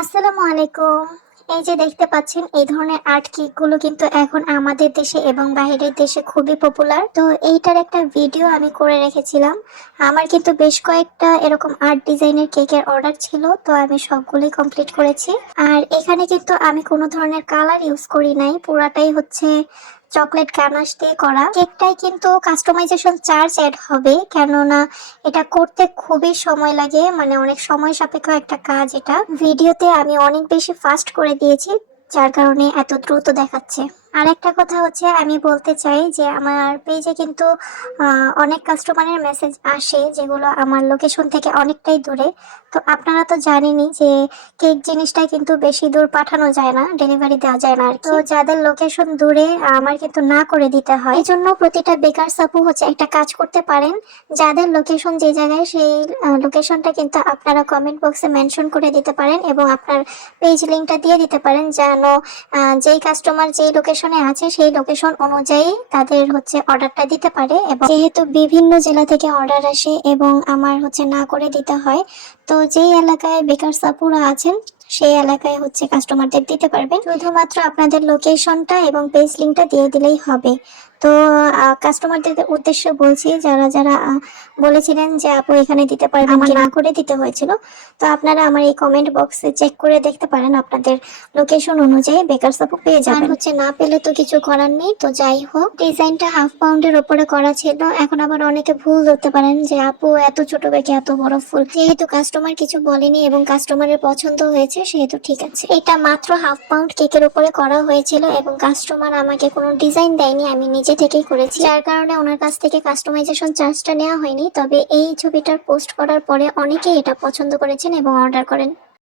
আসসালামু আলাইকুম। এই যে দেখতে পাচ্ছেন এই ধরনের আর্ট কেক গুলো কিন্তু এখন আমাদের দেশে এবং বাইরের দেশে খুবই পপুলার। তো এইটার একটা ভিডিও আমি করে রেখেছিলাম। আমার কিন্তু বেশ কয়েকটা এরকম আর্ট ডিজাইনের কেকের অর্ডার ছিল, তো আমি সবগুলোই কমপ্লিট করেছি। আর এখানে কিন্তু আমি কোনো ধরনের কালার ইউজ করি নাই, পুরাটাই হচ্ছে চকলেট গানাশ দিয়ে করা। কেকটাই কিন্তু কাস্টমাইজেশন চার্জ অ্যাড হবে, কেননা এটা করতে খুবই সময় লাগে, মানে অনেক সময় সাপেক্ষ একটা কাজ। এটা ভিডিওতে আমি অনেক বেশি ফাস্ট করে দিয়েছি, যার কারণে এত দ্রুত দেখাচ্ছে। আর একটা কথা হচ্ছে, আমি বলতে চাই যে আমার পেজে কিন্তু অনেক কাস্টমারের মেসেজ আসে যেগুলো আমার লোকেশন থেকে অনেকটাই দূরে। তো আপনারা তো জানেনই যে কেক জিনিসটা কিন্তু বেশি দূর পাঠানো যায় না, ডেলিভারি দেওয়া যায় না আর কি। তো যাদের লোকেশন দূরে আমার কিন্তু না করে দিতে হয়। এই জন্য প্রতিটা বেকার সাপু হচ্ছে একটা কাজ করতে পারেন, যাদের লোকেশন যে জায়গায় সেই লোকেশনটা কিন্তু আপনারা কমেন্ট বক্সে মেনশন করে দিতে পারেন এবং আপনার পেজ লিঙ্কটা দিয়ে দিতে পারেন, যেন যেই কাস্টমার যেই লোকেশনে আছে সেই লোকেশন অনুযায়ী তাদের হচ্ছে অর্ডারটা দিতে পারে। এবং যেহেতু বিভিন্ন জেলা থেকে অর্ডার আসে এবং আমার হচ্ছে না করে দিতে হয়, তো যেই এলাকায় বেকার সাপুরা আছেন সেই এলাকায় হচ্ছে কাস্টমারদের দিতে পারবেন। শুধুমাত্র আপনাদের লোকেশনটা এবং পেজ লিঙ্কটা দিয়ে দিলেই হবে। তো কাস্টমারদের উদ্দেশ্যে বলছি, যারা যারা বলেছিলেন যে আপু এখানে দিতে পারবেন, আমার না করে দিতে হয়েছিল, তো আপনারা আমার এই কমেন্ট বক্সে চেক করে দেখতে পারেন, আপনাদের লোকেশন অনুযায়ী বেকার সাপু পেয়ে যাবেন। আর হচ্ছে না পেলে তো কিছু করার নেই। তো যাই হোক, ডিজাইনটা হাফ পাউন্ডের উপরে করা ছিল। এখন আবার অনেকে ভুল ধরতে পারেন যে আপু এত ছোট বেঁকে এত বড় ফুল। যেহেতু কাস্টমার কিছু বলেনি এবং কাস্টমারের পছন্দ হয়েছে সেহেতু ঠিক আছে। এটা মাত্র হাফ পাউন্ড কেকের উপরে করা হয়েছিল এবং কাস্টমার আমাকে কোনো ডিজাইন দেয়নি, আমি নিজে থেকেই করেছি, যার কারণে ওনার কাছ থেকে কাস্টমাইজেশন চার্জটা নেওয়া হয়নি। তবে এই ছবিটার পোস্ট করার পরে অনেকেই এটা পছন্দ করেছেন এবং অর্ডার করেন।